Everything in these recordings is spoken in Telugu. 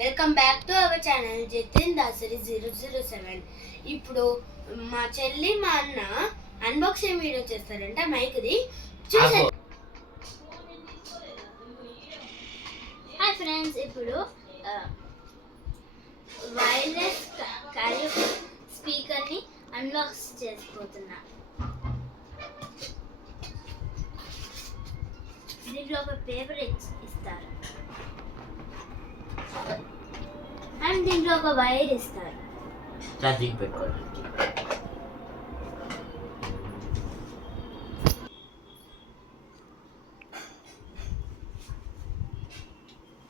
Welcome back to our channel Jatin Dasari 007. ఇప్పుడు మా చెల్లి మా అన్న అన్బాక్సింగ్ వీడియో చేస్తారంట మైక్ది చూసేయండి. హాయ్ ఫ్రెండ్స్, ఇప్పుడు వైర్లెస్ క్యారియో స్పీకర్ని అన్బాక్స్ చేసుకోతున్నా. దీంట్లో ఒక పేపర్ ఇస్తారు అండ్ దీంట్లో ఒక వైర్ ఇస్తారు ఛార్జింగ్ పెట్టుకోవాలి.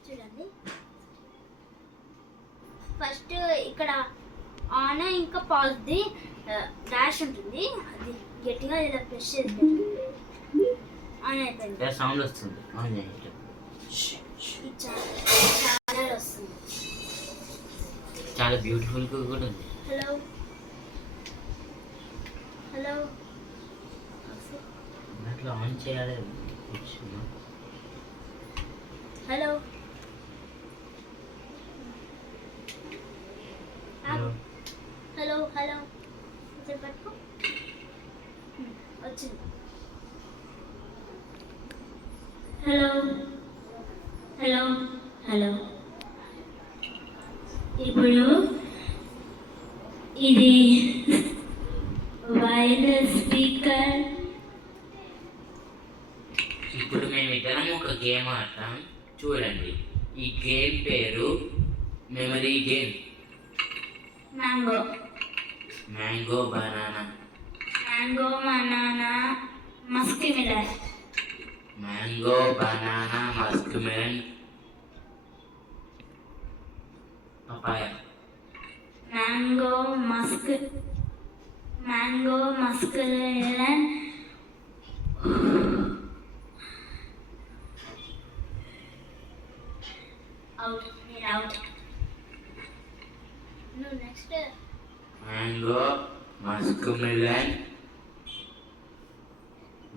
చూడండి, ఫస్ట్ ఇక్కడ ఆన్ ఇంకా పాజ్ది డాష్ ఉంటుంది. అది గట్టిగా ఇలా ప్రెస్ చేసి ఆన్ అయిపోయింది. సౌండ్ వస్తుంది. ఆన్ చేయండి. ఛానల్ వస్తుంది. చాలా బ్యూటిఫుల్ గా కూడా ఉంది. హలో హలో దాంట్లో ఆన్ చేయాలి. హలో హలో హలో హలో పట్టుకో. వచ్చింది. Hello hello hello. ఇప్పుడు ఇది వైర్లెస్ స్పీకర్. ఇప్పుడు మేము ఇద్దరం ఒక గేమ్ ఆడతాం. చూడండి, ఈ గేమ్ పేరు memory game. Mango mango banana. Mango banana musk melon. Mango banana musk melon papaya. Mango musk melon out. నేను అవుట్. నువ్వు next. Mango musk melon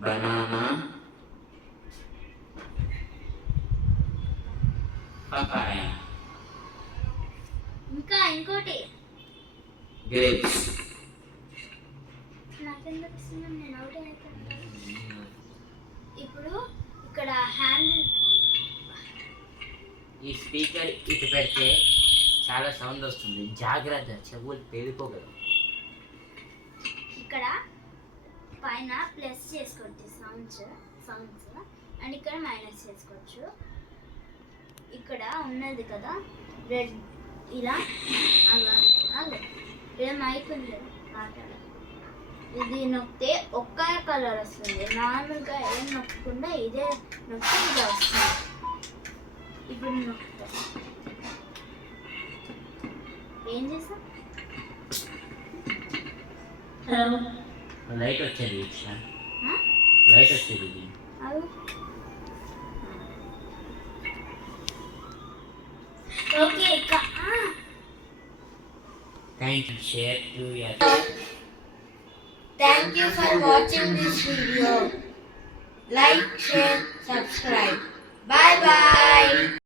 banana papaya. ఇంకా ఇంకోటి గ్రేప్స్. నాకెందుకు వస్తుంది? నేను అవుట్ అయిపోతాను. ఇప్పుడు ఇక్కడ హ్యాండ్ ఈ స్పీకర్ ఇటు పెడితే చాలా సౌండ్ వస్తుంది. జాగ్రత్త, చెవులు పేలిపోగలవు. ఇక్కడ పైన ప్లస్ చేసుకోవచ్చు సౌండ్స్ అండ్ ఇక్కడ మైనస్ చేసుకోవచ్చు. ఇక్కడ ఉన్నది కదా రెడ్, ఇలా ఇలా మైక్ ఉంది. ఇది నొక్కితే ఒక్క కలర్ వస్తుంది. నార్మల్గా ఏం నొక్కకుండా ఇదే నొక్కి ఇలా వస్తుంది. ఇప్పుడు నొక్కుతా. ఏం చేసా? హలో, లైట్ వచ్చేది. లైట్ వచ్చేది. అది okay. Thank you. Share to your. Thank you for watching this video. Like, share, subscribe. Bye bye.